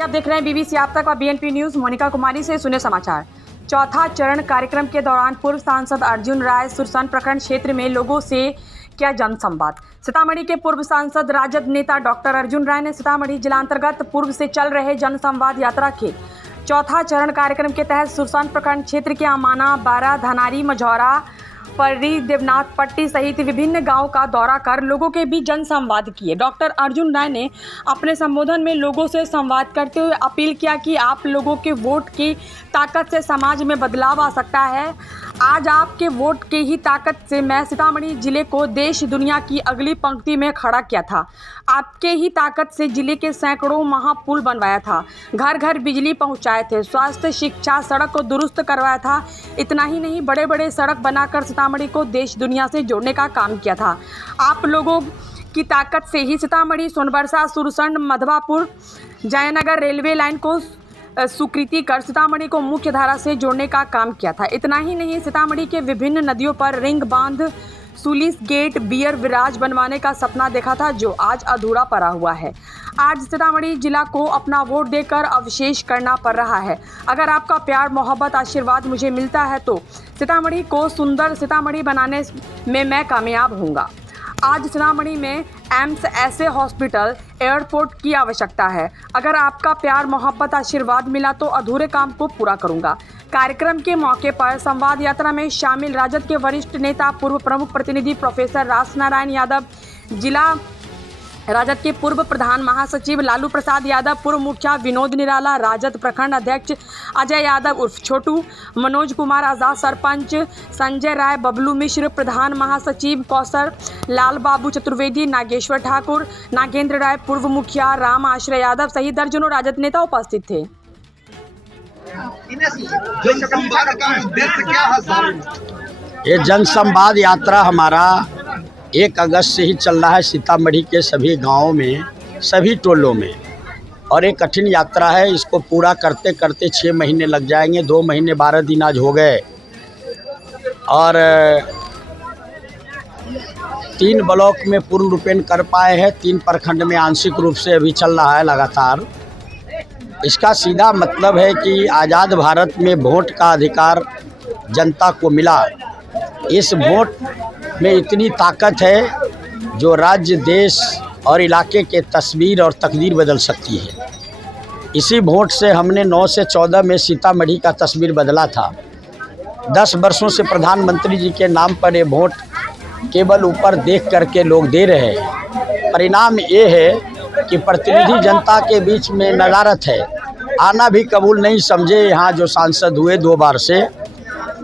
आप देख रहे हैं बीबीसी आप तक और बीएनपी न्यूज। मोनिका कुमारी से सुने समाचार। चौथा चरण कार्यक्रम के दौरान पूर्व सांसद अर्जुन राय सुरसन प्रखंड क्षेत्र में लोगों से किया जनसंवाद। सीतामढ़ी के पूर्व सांसद राजद नेता डॉक्टर अर्जुन राय ने सीतामढ़ी जिलांतर्गत पूर्व से चल रहे जनसंवाद यात्रा के चौथा चरण कार्यक्रम के तहत सुरसन प्रखंड क्षेत्र के अमाना, बारा, धनारी, मझौरा, पर्री, देवनाथ पट्टी सहित विभिन्न गांवों का दौरा कर लोगों के बीच जनसंवाद किए। डॉक्टर अर्जुन राय ने अपने संबोधन में लोगों से संवाद करते हुए अपील किया कि आप लोगों के वोट की ताकत से समाज में बदलाव आ सकता है। आज आपके वोट की ही ताकत से मैं सीतामढ़ी जिले को देश दुनिया की अगली पंक्ति में खड़ा किया था। आपके ही ताकत से जिले के सैकड़ों महापुल बनवाया था, घर घर बिजली पहुंचाए थे, स्वास्थ्य, शिक्षा, सड़क को दुरुस्त करवाया था। इतना ही नहीं, बड़े बड़े सड़क बनाकर सीतामढ़ी को देश दुनिया से जोड़ने का काम किया था। आप लोगों की ताकत से ही सीतामढ़ी, सोनबरसा, सुरसंड, मधवापुर, जयनगर रेलवे लाइन को स्वीकृति कर सीतामढ़ी को मुख्य धारा से जोड़ने का काम किया था। इतना ही नहीं, सीतामढ़ी के विभिन्न नदियों पर रिंग बांध, सुलिस गेट, बियर विराज बनवाने का सपना देखा था, जो आज अधूरा पड़ा हुआ है। आज सीतामढ़ी जिला को अपना वोट देकर अवशेष करना पड़ रहा है। अगर आपका प्यार, मोहब्बत, आशीर्वाद मुझे मिलता है तो सीतामढ़ी को सुंदर सीतामढ़ी बनाने में मैं कामयाब होऊंगा। आज सीतामढ़ी में एम्स, ऐसे हॉस्पिटल, एयरपोर्ट की आवश्यकता है। अगर आपका प्यार, मोहब्बत, आशीर्वाद मिला तो अधूरे काम को पूरा करूंगा। कार्यक्रम के मौके पर संवाद यात्रा में शामिल राजद के वरिष्ठ नेता, पूर्व प्रमुख प्रतिनिधि प्रोफेसर रासनारायण यादव, जिला राजद के पूर्व प्रधान महासचिव लालू प्रसाद यादव, पूर्व मुखिया विनोद निराला, राजद प्रखंड अध्यक्ष अजय यादव उर्फ छोटू, मनोज कुमार आजाद सरपंच, संजय राय, बबलू मिश्र प्रधान महासचिव, कौसर लाल बाबू चतुर्वेदी, नागेश्वर ठाकुर, नागेंद्र राय पूर्व मुखिया, राम आश्रय यादव सहित दर्जनों राजद नेता उपस्थित थे। ये जनसंवाद यात्रा हमारा 1 अगस्त से ही चल रहा है सीतामढ़ी के सभी गांवों में, सभी टोलों में, और एक कठिन यात्रा है। इसको पूरा करते करते 6 महीने लग जाएंगे। 2 महीने 12 दिन आज हो गए और 3 ब्लॉक में पूर्ण रूपेण कर पाए हैं। 3 प्रखंड में आंशिक रूप से अभी चल रहा है लगातार। इसका सीधा मतलब है कि आज़ाद भारत में वोट का अधिकार जनता को मिला। इस वोट में इतनी ताकत है जो राज्य, देश और इलाके के तस्वीर और तकदीर बदल सकती है। इसी वोट से हमने 9 से 14 में सीतामढ़ी का तस्वीर बदला था। 10 वर्षों से प्रधानमंत्री जी के नाम पर ये वोट केवल ऊपर देख करके लोग दे रहे हैं। परिणाम ये है कि प्रतिनिधि जनता के बीच में नदारत है। आना भी कबूल नहीं समझे। यहाँ जो सांसद हुए 2 बार से,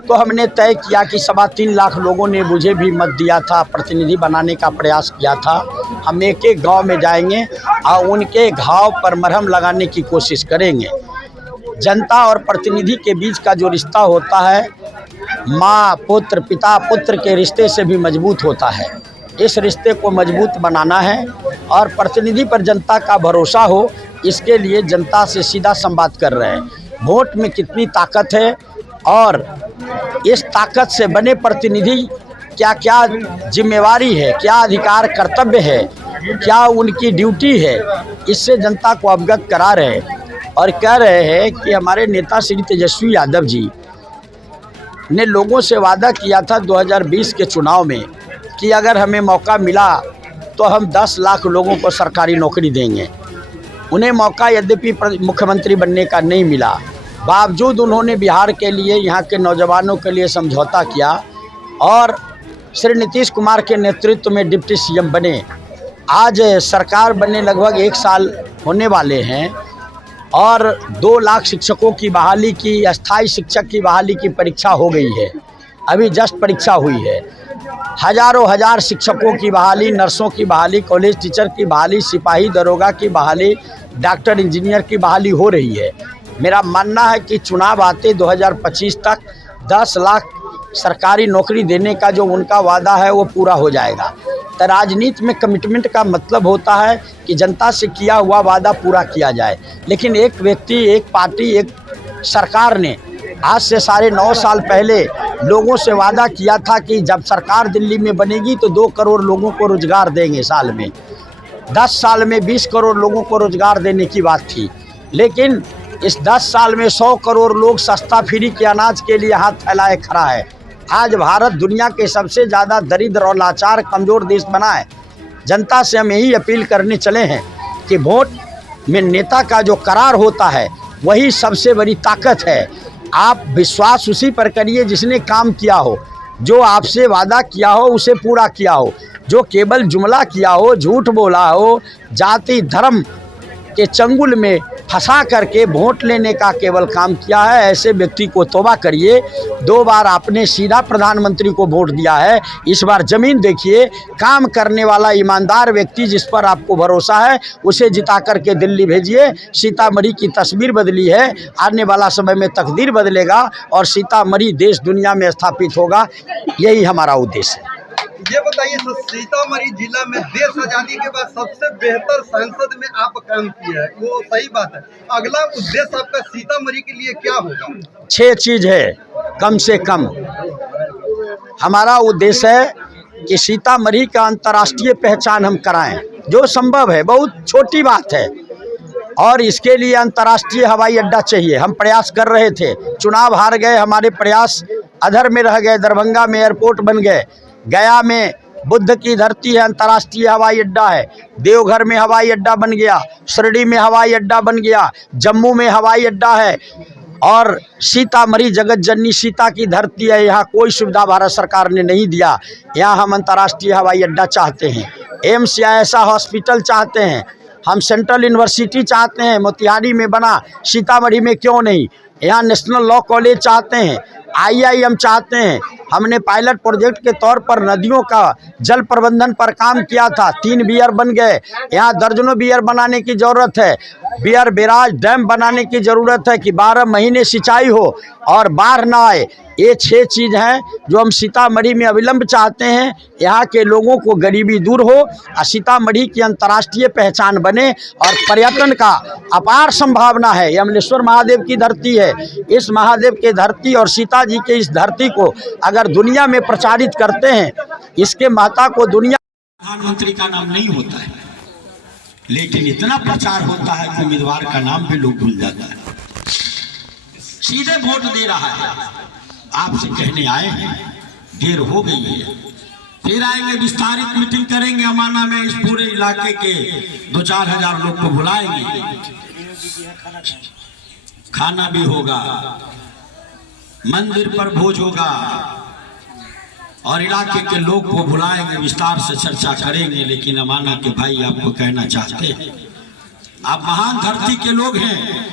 तो हमने तय किया कि 3.25 लाख लोगों ने मुझे भी मत दिया था, प्रतिनिधि बनाने का प्रयास किया था। हम एक एक गांव में जाएंगे और उनके घाव पर मरहम लगाने की कोशिश करेंगे। जनता और प्रतिनिधि के बीच का जो रिश्ता होता है, माँ पुत्र, पिता पुत्र के रिश्ते से भी मजबूत होता है। इस रिश्ते को मजबूत बनाना है और प्रतिनिधि पर जनता का भरोसा हो, इसके लिए जनता से सीधा संवाद कर रहे हैं। वोट में कितनी ताकत है और इस ताकत से बने प्रतिनिधि क्या क्या जिम्मेवारी है, क्या अधिकार, कर्तव्य है, क्या उनकी ड्यूटी है, इससे जनता को अवगत करा रहे हैं। और कह रहे हैं कि हमारे नेता श्री तेजस्वी यादव जी ने लोगों से वादा किया था 2020 के चुनाव में कि अगर हमें मौका मिला तो हम 10 लाख लोगों को सरकारी नौकरी देंगे। उन्हें मौका यद्यपि मुख्यमंत्री बनने का नहीं मिला, बावजूद उन्होंने बिहार के लिए, यहाँ के नौजवानों के लिए समझौता किया और श्री नीतीश कुमार के नेतृत्व में डिप्टी सीएम बने। आज सरकार बनने लगभग 1 साल होने वाले हैं और 2 लाख शिक्षकों की बहाली की, अस्थायी शिक्षक की बहाली की परीक्षा हो गई है। अभी जस्ट परीक्षा हुई है। हजारों हजार शिक्षकों की बहाली, नर्सों की बहाली, कॉलेज टीचर की बहाली, सिपाही दरोगा की बहाली, डॉक्टर इंजीनियर की बहाली हो रही है। मेरा मानना है कि चुनाव आते 2025 तक 10 लाख सरकारी नौकरी देने का जो उनका वादा है वो पूरा हो जाएगा। तो राजनीति में कमिटमेंट का मतलब होता है कि जनता से किया हुआ वादा पूरा किया जाए। लेकिन एक व्यक्ति, एक पार्टी, एक सरकार ने आज से 9.5 साल पहले लोगों से वादा किया था कि जब सरकार दिल्ली में बनेगी तो 2 करोड़ लोगों को रोजगार देंगे साल में। 10 साल में 20 करोड़ लोगों को रोजगार देने की बात थी। लेकिन इस 10 साल में 100 करोड़ लोग सस्ता फ्री के अनाज के लिए हाथ फैलाए खड़ा है। आज भारत दुनिया के सबसे ज़्यादा दरिद्र और लाचार कमज़ोर देश बना है। जनता से हम यही अपील करने चले हैं कि वोट में नेता का जो करार होता है वही सबसे बड़ी ताकत है। आप विश्वास उसी पर करिए जिसने काम किया हो, जो आपसे वादा किया हो उसे पूरा किया हो, जो केवल जुमला किया हो, झूठ बोला हो, जाति धर्म के चंगुल में फंसा करके वोट लेने का केवल काम किया है, ऐसे व्यक्ति को तौबा करिए। 2 बार आपने सीधा प्रधानमंत्री को वोट दिया है, इस बार ज़मीन देखिए। काम करने वाला ईमानदार व्यक्ति जिस पर आपको भरोसा है उसे जिता करके दिल्ली भेजिए। सीतामढ़ी की तस्वीर बदली है, आने वाला समय में तकदीर बदलेगा और सीतामढ़ी देश दुनिया में स्थापित होगा। यही हमारा उद्देश्य है। ये बताइए सर, सीतामढ़ी जिला में देश आजादी के बाद सबसे बेहतर सांसद में आप काम किए हैं, वो सही बात है। अगला उद्देश्य आपका सीतामढ़ी के लिए क्या होगा? 6 चीज़ है कम से कम। हमारा उद्देश्य है कि सीतामढ़ी का अंतर्राष्ट्रीय पहचान हम कराएं, जो संभव है, बहुत छोटी बात है। और इसके लिए अंतर्राष्ट्रीय हवाई अड्डा चाहिए। हम प्रयास कर रहे थे, चुनाव हार गए, हमारे प्रयास अधर में रह गए। दरभंगा में एयरपोर्ट बन गए, गया में बुद्ध की धरती है, अंतर्राष्ट्रीय हवाई अड्डा है, देवघर में हवाई अड्डा बन गया, शिरडी में हवाई अड्डा बन गया, जम्मू में हवाई अड्डा है। और सीतामढ़ी जगत जननी सीता की धरती है, यहाँ कोई सुविधा भारत सरकार ने नहीं दिया। यहाँ हम अंतर्राष्ट्रीय हवाई अड्डा चाहते हैं, एम्स या ऐसा हॉस्पिटल चाहते हैं, हम सेंट्रल यूनिवर्सिटी चाहते हैं, मोतिहारी में बना, सीतामढ़ी में क्यों नहीं। यहाँ नेशनल लॉ कॉलेज चाहते हैं, IIM चाहते हैं। हमने पायलट प्रोजेक्ट के तौर पर नदियों का जल प्रबंधन पर काम किया था, 3 बियर बन गए। यहाँ दर्जनों बियर बनाने की ज़रूरत है। बियर बैराज डैम बनाने की ज़रूरत है कि 12 महीने सिंचाई हो और बाढ़ ना आए। ये 6 चीज़ हैं जो हम सीतामढ़ी में अविलंब चाहते हैं। यहाँ के लोगों को गरीबी दूर हो और सीतामढ़ी की अंतर्राष्ट्रीय पहचान बने और पर्यटन का अपार संभावना है। यमलेश्वर महादेव की धरती है, इस महादेव के धरती और सीता जी के इस धरती को अगर दुनिया में प्रचारित करते हैं, इसके महत्ता को दुनिया। प्रधानमंत्री का नाम नहीं होता है, लेकिन इतना प्रचार होता है कि उम्मीदवार का नाम भी लोग भूल जाता है। सीधे वोट दे रहा है। आपसे कहने आए हैं, देर हो गई है, फिर आएंगे, विस्तारित मीटिंग करेंगे अमाना में। इस पूरे इलाके के 2-4 हजार लोग को बुलाएंगे, खाना भी होगा, मंदिर पर भोज होगा और इलाके के लोग को बुलाएंगे, विस्तार से चर्चा करेंगे। लेकिन अमाना के भाई आपको कहना चाहते हैं, आप महान धरती के लोग हैं,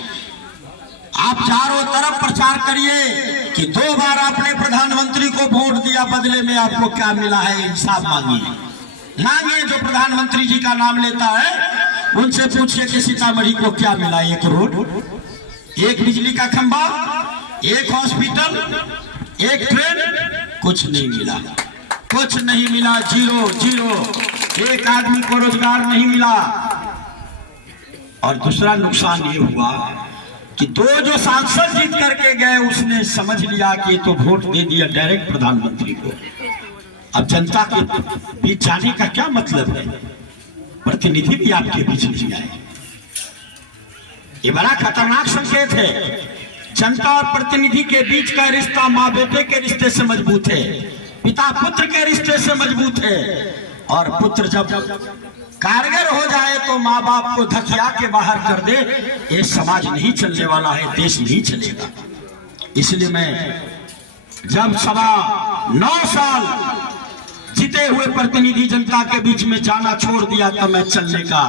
आप चारों तरफ प्रचार करिए कि 2 बार आपने प्रधानमंत्री को वोट दिया, बदले में आपको क्या मिला है, इंसाफ मांगिए। जो प्रधानमंत्री जी का नाम लेता है उनसे पूछिए कि सीतामढ़ी को क्या मिला। 1 रोड, 1 बिजली का खंभा, 1 हॉस्पिटल, 1 ट्रेन, कुछ नहीं मिला, कुछ नहीं मिला। 0 1 आदमी को रोजगार नहीं मिला। और दूसरा नुकसान ये हुआ कि 2 जो सांसद जीत करके गए, उसने समझ लिया कि तो वोट दे दिया डायरेक्ट प्रधानमंत्री को। अब जनता के बीच जाने का क्या मतलब है? प्रतिनिधि भी आपके बीच नहीं आए। ये बड़ा खतरनाक संकेत है। जनता और प्रतिनिधि के बीच का रिश्ता माँ बेटे के रिश्ते से मजबूत है, पिता पुत्र के रिश्ते से मजबूत है। और पुत्र जब कारगर हो जाए तो माँ बाप को धकिया के बाहर कर दे, ये समाज नहीं चलने वाला है, देश नहीं चलेगा। इसलिए मैं जब 9.25 साल जीते हुए प्रतिनिधि जनता के बीच में जाना छोड़ दिया, तो मैं चलने का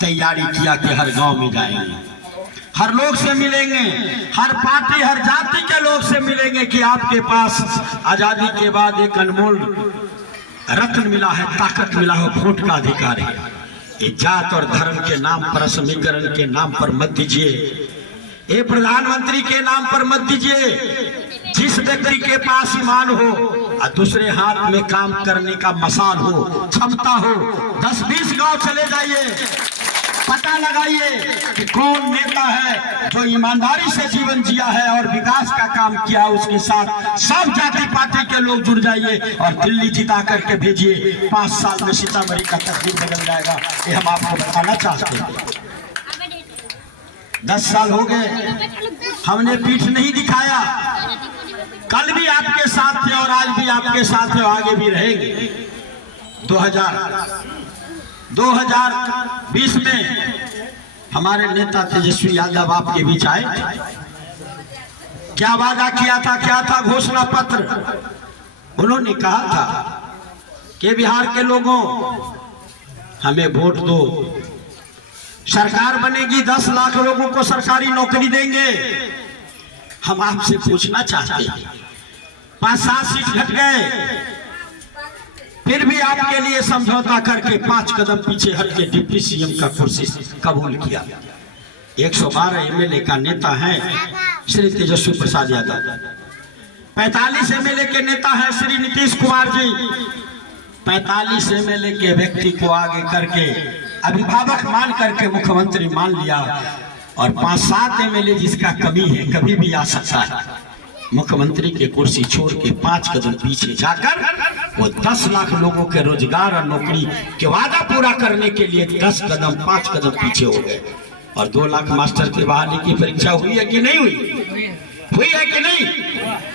तैयारी किया कि हर गांव में जाएंगे, हर लोग से मिलेंगे, हर पार्टी हर जाति के लोग से मिलेंगे कि आपके पास आजादी के बाद एक अनमोल रत्न मिला है, ताकत मिला है, वोट का अधिकार है। ये जात और धर्म के नाम पर, समीकरण के नाम पर मत दीजिए, ये प्रधानमंत्री के नाम पर मत दीजिए। जिस व्यक्ति के पास ईमान हो और दूसरे हाथ में काम करने का मसाल हो, क्षमता हो, 10-20 गांव चले जाइए, पता लगाइए कि कौन नेता है जो ईमानदारी से जीवन जिया है और विकास का काम किया। उसके साथ सब जाति पार्टी के लोग जुड़ जाइए और दिल्ली जिता करके भेजिए। 5 साल में सीतामढ़ी का तस्वीर बदल जाएगा, ये हम आपको बताना चाहते हैं। 10 साल हो गए, हमने पीठ नहीं दिखाया। कल भी आपके साथ थे और आज भी आपके साथ है, आगे भी रहेंगे। 2020 में हमारे नेता तेजस्वी यादव आपके बीच आए। क्या वादा किया था, क्या था घोषणा पत्र? उन्होंने कहा था कि बिहार के लोगों हमें वोट दो, सरकार बनेगी, 10 लाख लोगों को सरकारी नौकरी देंगे। हम आपसे पूछना चाहते हैं, 5-7 सीट घट गए, फिर भी आपके लिए समझौता करके 5 कदम पीछे हट के डिप्टी सीएम का कुर्सी कबूल किया। 112 एमएलए का नेता है श्री तेजस्वी प्रसाद यादव, 45 एमएलए के नेता है श्री नीतीश कुमार जी। 45 एमएलए के व्यक्ति को आगे करके अभिभावक मान करके मुख्यमंत्री मान लिया, और 5-7 एमएलए जिसका कमी है, कभी भी आ सकता है। मुख्यमंत्री की कुर्सी छोड़ के 5 कदम पीछे जाकर वो 10 लाख लोगों के रोजगार और नौकरी के वादा पूरा करने के लिए 5 कदम पीछे हो गए। और 2 लाख मास्टर की बहाली की परीक्षा हुई है कि नहीं हुई? हुई है कि नहीं?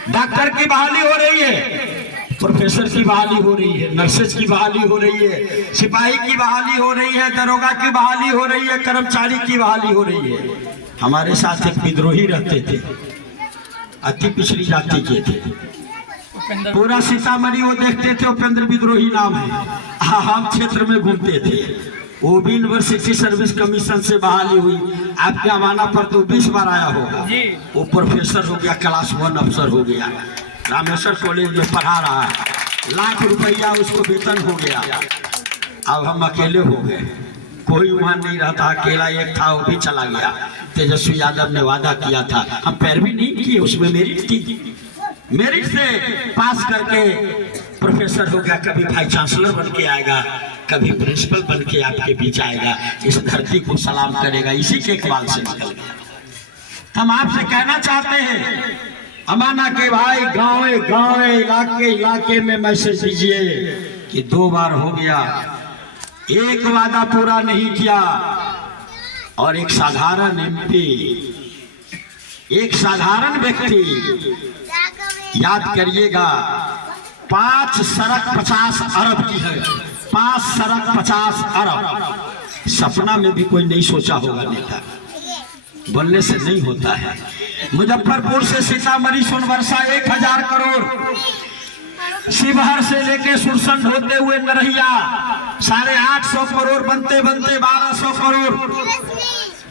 डॉक्टर की बहाली हो रही है, प्रोफेसर की बहाली हो रही है, नर्सेज की बहाली हो रही है, सिपाही की बहाली हो रही है, दरोगा की बहाली हो रही है, कर्मचारी की बहाली हो रही है। हमारे साथ एक विद्रोही रहते थे, अति पिछड़ी जाति के थे, पूरा सीतामढ़ी वो देखते थे, उपेंद्र विद्रोही नाम है। हम क्षेत्र में घूमते थे, वो भी यूनिवर्सिटी सर्विस कमीशन से बहाली हुई। आपके अमाना पर तो 20 बार आया होगा। वो प्रोफेसर हो गया, क्लास 1 अफसर हो गया, रामेश्वर कॉलेज में पढ़ा रहा है, लाख रुपया उसको वेतन हो गया। अब हम अकेले हो गए, कोई वहां नहीं रहता, अकेला एक था, वो भी चला गया। तेजस्वी यादव ने वादा किया था, हम पैरवी नहीं किए, उसमें मेरिट थी, मेरिट से पास करके प्रोफेसर हो गया, कभी वाइस चांसलर बन के आएगा, कभी प्रिंसिपल बन के आपके बीच आएगा, इस धरती को सलाम करेगा। इसी के इकबाल से निकल गया। हम आपसे कहना चाहते हैं, अमाना के भाई, गाँव इलाके में मैसेज दीजिए कि 2 बार हो गया, एक वादा पूरा नहीं किया। और एक साधारण एमपी, एक साधारण व्यक्ति, याद करिएगा, 5 सड़क 50 अरब की है, 5 सड़क 50 अरब। सपना में भी कोई नहीं सोचा होगा नेता, बोलने से नहीं होता है। मुजफ्फरपुर से सीतामढ़ी सोनवर्षा 1000 करोड़, शिवहर से लेके सुरसंड होते हुए नरहिया 850 करोड़, बनते बनते 1200 करोड़,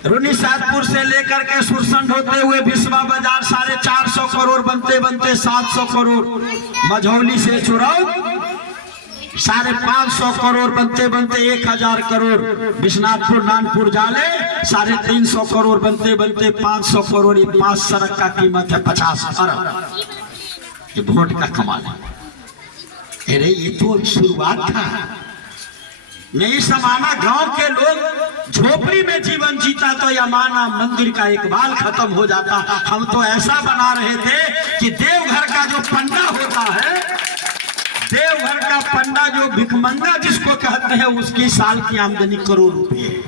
रुनीसादपुर से लेकर के सुरसंड होते हुए बिस्वा बाजार 450 करोड़, बनते बनते 700 करोड़, मझौली से चुराव 550 करोड़, बनते बनते 1000 करोड़, बिश्नाथपुर नानपुर जाले 350 करोड़, बनते बनते 500 करोड़। ये 5 सड़क का कीमत है 50 अरब। ये वोट का कमाल है। अरे ये तो शुरुआत था, नहीं समाना गांव के लोग झोपड़ी में जीवन जीता तो यमाना मंदिर का इकबाल खत्म हो जाता। हम तो ऐसा बना रहे थे कि देवघर का जो पंडा होता है, देवघर का पंडा जो भिखमंगा जिसको कहते हैं, उसकी साल की आमदनी करोड़ रुपए।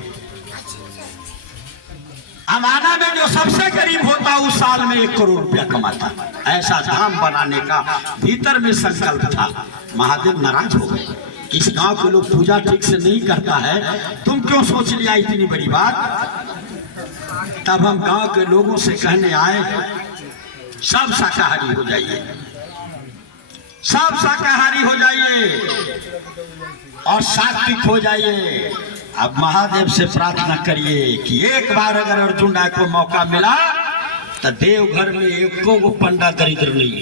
अमाना में जो सबसे गरीब होता उस साल में 1 करोड़ रुपया कमाता। ऐसा धाम बनाने का भीतर में संकल्प था। महादेव नाराज हो गए, इस गांव के लोग पूजा ठीक से नहीं करता है, तुम क्यों सोच लिया इतनी बड़ी बात। तब हम गांव के लोगों से कहने आए, सब शाकाहारी हो जाइए, सब शाकाहारी हो जाइए और सात्विक हो जाइए। अब महादेव से प्रार्थना करिए कि एक बार अगर अर्जुन राय को मौका मिला तो देवघर में एको को पंडा दरिद्र नहीं,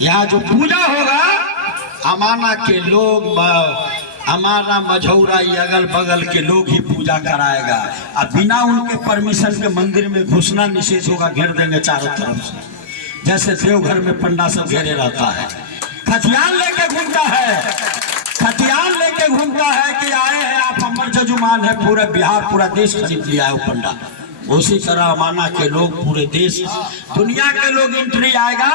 यहाँ जो पूजा होगा अमाना के लोग, अमाना मझौरा अगल बगल के लोग ही पूजा कराएगा। अब बिना उनके परमिशन के मंदिर में घुसना निषेध होगा, घेर देंगे चारों तरफ से, जैसे देवघर में पंडा सब घेरे रहता है। खतियान लेके घूमता है, खतियान लेके घूमता है कि आए हैं आप, हमर जजुमान है, पूरा बिहार पूरा देश खरीद लिया है वो पंडा। उसी तरह अमाना के लोग पूरे देश दुनिया के लोग एंट्री आएगा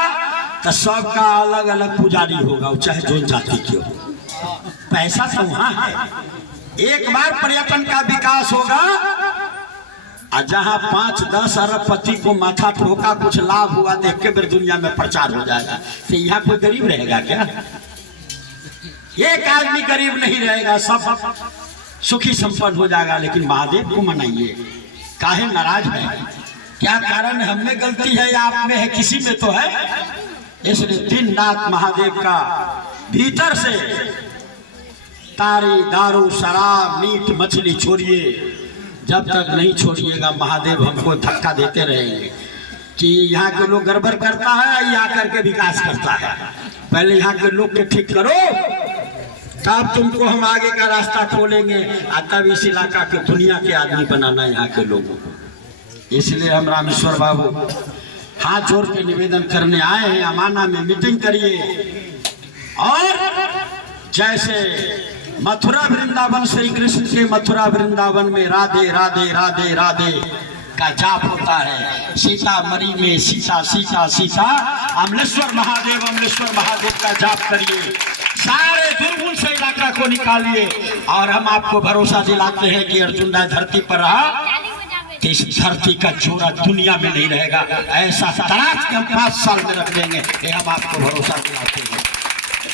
तो सबका अलग अलग पुजारी होगा, चाहे जो जाति के हो। पैसा तो वहां है, एक बार पर्यटन का विकास होगा, और जहाँ 5-10 अरबपति को माथा ठोका, कुछ लाभ हुआ, देख के फिर दुनिया में प्रचार हो जाएगा। तो यहाँ कोई गरीब रहेगा क्या? एक आदमी गरीब नहीं रहेगा, सब सुखी संपन्न हो जाएगा। लेकिन महादेव को मनाइए, काहे नाराज है? क्या कारण? हम में गलती है या आप में है? किसी में तो है। इसलिए दिन रात महादेव का भीतर से तारी, दारू, शराब, मीट मछली छोड़िए। जब तक नहीं छोड़िएगा महादेव हमको धक्का देते रहेंगे कि यहाँ के लोग गड़बड़ करता है, यहाँ करके विकास करता है। पहले यहाँ के लोग के ठीक करो, तब तुमको हम आगे का रास्ता खोलेंगे। तब इस इलाका के दुनिया के आदमी बनाना यहाँ के लोगों को। इसलिए हम रामेश्वर बाबू हाथ जोड़ के निवेदन करने आए हैं, अमाना में मीटिंग करिए। और जैसे मथुरा वृंदावन, श्री कृष्ण के मथुरा वृंदावन में राधे राधे राधे राधे का जाप होता है, सीतामढ़ी में सीता सीता सीता, अमलेश्वर महादेव का जाप करिए। सारे दुर्गुण से इलाका को निकालिए। और हम आपको भरोसा दिलाते हैं कि अर्जुन राय धरती पर रहा तो इस धरती का जोड़ा दुनिया में नहीं रहेगा। ऐसा तराश के हम 5 साल में रख देंगे, ये हम आपको भरोसा दिलाते हैं।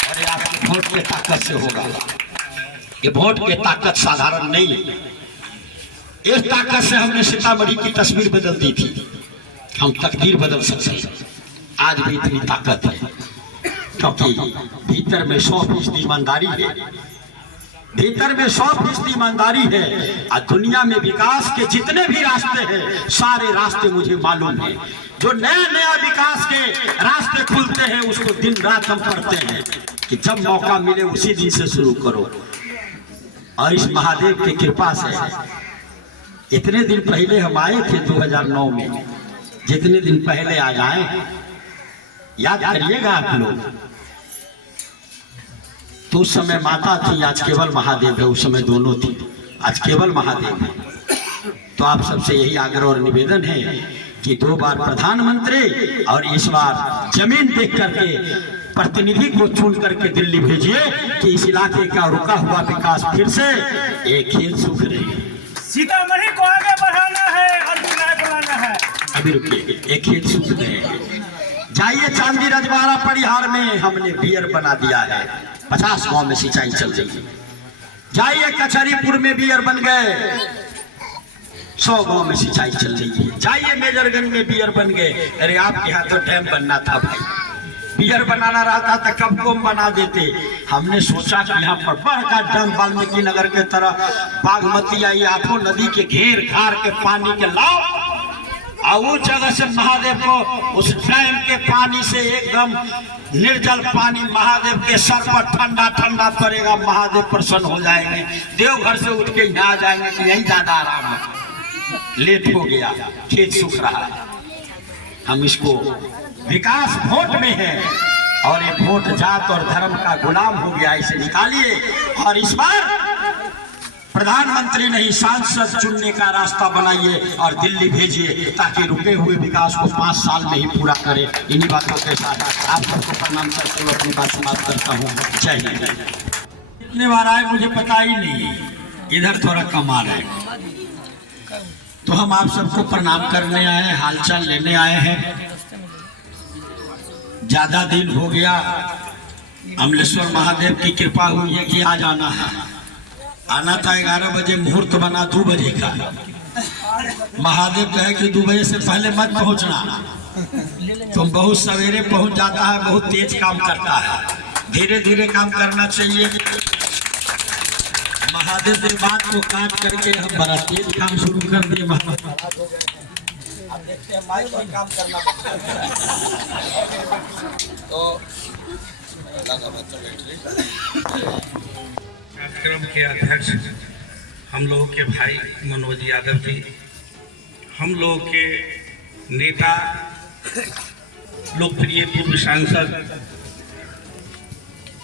और ये आपके वोट की ताकत से होगा। ये वोट की ताकत साधारण नहीं है। इस ताकत से हमने सीतामढ़ी की तस्वीर बदल दी थी। हम तकदीर बदल सकते हैं। आज भी इतनी ताकत है क्योंकि भीतर में 100% ईमानदारी है। भीतर में 100% ईमानदारी है। और दुनिया में विकास के जितने भी रास्ते हैं, सारे रास्ते मुझे मालूम है। जो नया विकास के रास्ते खुलते हैं, उसको दिन रात हम पढ़ते हैं कि जब मौका मिले उसी दिन से शुरू करो। और इस महादेव की कृपा से इतने दिन पहले हम आए थे 2009 में, जितने दिन पहले आ जाए याद करिएगा आप लोग। तो उस समय माता थी, आज केवल महादेव है। उस समय दोनों थी, आज केवल महादेव है। तो आप सबसे यही आग्रह और निवेदन है कि 2 बार प्रधानमंत्री और इस बार जमीन देख करके प्रतिनिधि को चुन करके दिल्ली भेजिए कि इस इलाके का रुका हुआ विकास फिर से एक खेत सूख रही। सीतामढ़ी को आगे बढ़ाना है, अर्जुन राय बनाना है। अभी रुकिए, एक खेत सूख रहे। जाइए चांदी रजवाड़ा परिहार में हमने बियर बना दिया है, 50 गांव में सिंचाई चल रही है। जाइए कचहरीपुर में बियर बन गए, 100 गांव में सिंचाई चल रही है। जाइए मेजरगंज में बियर बन गए। अरे आपके यहाँ तो डैम बनना था भाई, बियर बनाना रहता तो कब को बना देते। हमने सोचा कि यहाँ पर बड़ा डैम वाल्मीकि नगर के तरह बागमती आई आठों नदी के घेर घार के पानी के लाओ, और उस जगह से महादेव को उस डैम के पानी से एकदम निर्जल पानी महादेव के सर पर ठंडा ठंडा पड़ेगा। महादेव प्रसन्न हो जाएंगे, देवघर से उठ के यहाँ आ जाएंगे कि यही ज्यादा आराम है। लेट हो गया, खेत सूख रहा है। हम इसको विकास वोट में है, और ये वोट जात और धर्म का गुलाम हो गया, इसे निकालिए। और इस बार प्रधानमंत्री नहीं, सांसद चुनने का रास्ता बनाइए और दिल्ली भेजिए ताकि रुके हुए विकास को 5 साल में ही पूरा करे। इन्हीं बातों के साथ आप सबको प्रणाम करते हुए अपनी बात समाप्त करता हूँ। जय हिंद। कितने बार आए मुझे पता ही नहीं, इधर थोड़ा कम आ रहे। तो हम आप सबको प्रणाम करने आए हैं, हालचाल लेने आए हैं। ज्यादा दिन हो गया, अमलेश्वर महादेव की कृपा हुई है कि आज आना है। आना था 11 बजे, मुहूर्त बना 2 बजे का। महादेव कहे कि 2 बजे से पहले मत पहुंचना। तुम बहुत सवेरे पहुंच जाता है, बहुत तेज काम करता है, धीरे धीरे काम करना चाहिए। महादेव की बात को काट करके हम बड़ा तेज काम शुरू कर दिए। अब देखते हैं माइक पर काम करना तो कार्यक्रम के अध्यक्ष हम लोगों के भाई मनोज यादव जी, हम लोगों के नेता लोकप्रिय पूर्व सांसद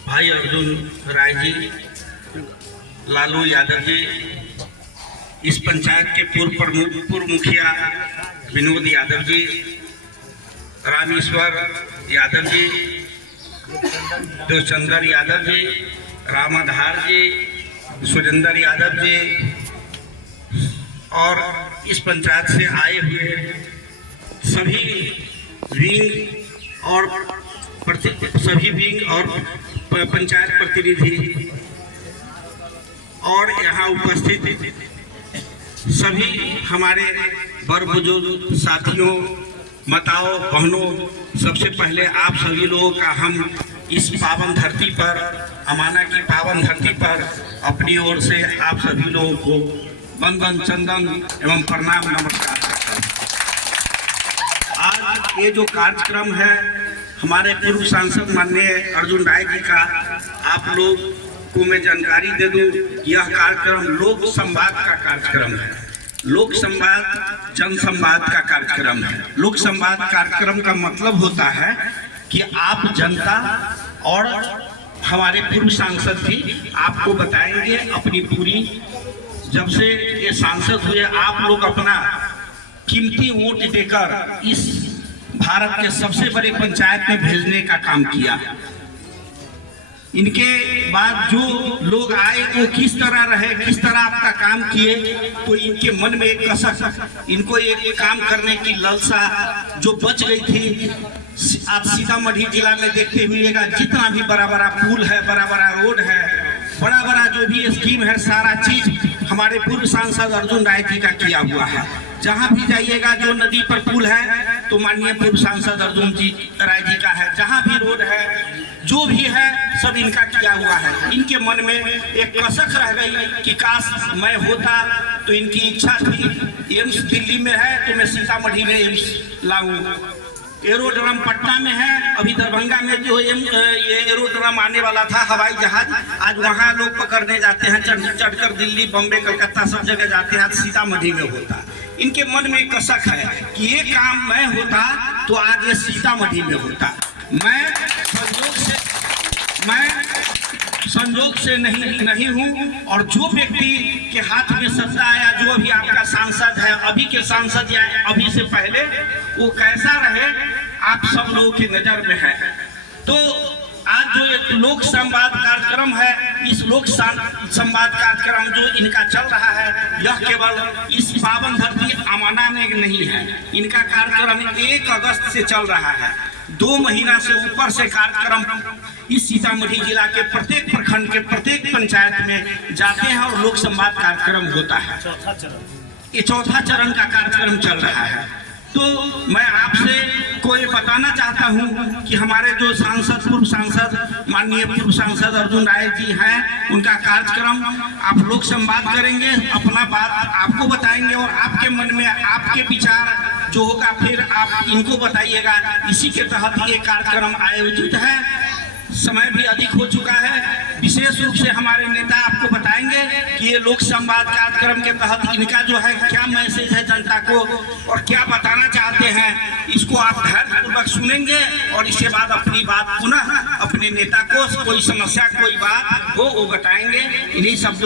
भाई अर्जुन राय जी, लालू यादव जी, इस पंचायत के पूर्व मुखिया विनोद यादव जी, रामेश्वर यादव जी, देवचंद्र यादव जी, रामाधार जी, सुरेंद्र यादव जी और इस पंचायत से आए हुए सभी विंग और पंचायत प्रतिनिधि और यहाँ उपस्थित सभी हमारे बड़ बुजुर्ग साथियों, माताओं, बहनों, सबसे पहले आप सभी लोगों का हम इस पावन धरती पर, अमाना की पावन धरती पर अपनी ओर से आप सभी लोगों को वंदन, चंदन एवं प्रणाम, नमस्कार करता हूं। आज ये जो कार्यक्रम है हमारे पूर्व सांसद माननीय अर्जुन राय जी का, आप लोग को मैं जानकारी दे दूं, यह कार्यक्रम लोक संवाद का कार्यक्रम है। लोक संवाद जन संवाद का कार्यक्रम है। लोक संवाद कार्यक्रम का मतलब होता है कि आप जनता और हमारे पूर्व सांसद भी आपको बताएंगे अपनी पूरी, जब से ये सांसद हुए आप लोग अपना कीमती वोट देकर इस भारत के सबसे बड़े पंचायत में भेजने का काम किया। इनके बाद जो लोग आए वो किस तरह रहे, किस तरह आपका काम किए, तो इनके मन में एक कसक, इनको एक काम करने की लालसा जो बच गई थी। आप सीतामढ़ी जिला में देखते हुएगा जितना भी बड़ा बड़ा पुल है, बड़ा बड़ा रोड है, बड़ा बड़ा जो भी स्कीम है, सारा चीज हमारे पूर्व सांसद अर्जुन राय जी का किया हुआ है। जहाँ भी जाइएगा जो नदी पर पुल है तो माननीय पूर्व सांसद अर्जुन राय जी का है। जहाँ भी रोड है, जो भी है, सब इनका किया हुआ है। इनके मन में एक कसक रह गई कि काश मैं होता, तो इनकी इच्छा थी एम्स दिल्ली में है तो मैं सीतामढ़ी में एम्स लाऊं। एरोड्रम पटना में है, अभी दरभंगा में जो ये एरोड्रम आने वाला था हवाई जहाज, आज वहाँ लोग पकड़ने जाते हैं, चढ़कर दिल्ली, बम्बे, कलकत्ता सब जगह जाते हैं, आज सीतामढ़ी में होता। इनके मन में कसक है कि ये काम मैं होता तो आज ये सीतामढ़ी में होता। मैं संजोग से नहीं हूँ, और जो व्यक्ति के हाथ में सत्ता आया, जो अभी आपका सांसद है, अभी के सांसद या अभी से पहले, वो कैसा रहे आप सब लोगों की नजर में है। तो आज जो एक लोक संवाद कार्यक्रम है, इस लोक संवाद कार्यक्रम जो इनका चल रहा है, यह केवल इस पावन धरती अमाना में नहीं है। इनका कार्यक्रम 1 अगस्त से चल रहा है। 2 महीना से ऊपर से कार्यक्रम इस सीतामढ़ी जिला के प्रत्येक प्रखंड के प्रत्येक पंचायत में जाते हैं और लोक संवाद कार्यक्रम होता है। ये चौथा चरण का कार्यक्रम चल रहा है। तो मैं आपसे कोई बताना चाहता हूं कि हमारे जो सांसद, पूर्व सांसद, माननीय पूर्व सांसद अर्जुन राय जी हैं, उनका कार्यक्रम आप लोक संवाद करेंगे, अपना बात आपको बताएंगे और आपके मन में आपके विचार जो होगा फिर आप इनको बताइएगा। इसी के तहत ये कार्यक्रम आयोजित है। समय भी अधिक हो चुका है। विशेष रूप से हमारे नेता आपको बताएंगे कि ये लोक संवाद कार्यक्रम के तहत इनका जो है क्या मैसेज है जनता को और क्या बताना चाहते हैं, इसको आप धैर्यपूर्वक सुनेंगे और इसके बाद अपनी बात पुनः अपने नेता को, कोई समस्या कोई बात हो वो बताएंगे। इन्हीं शब्दों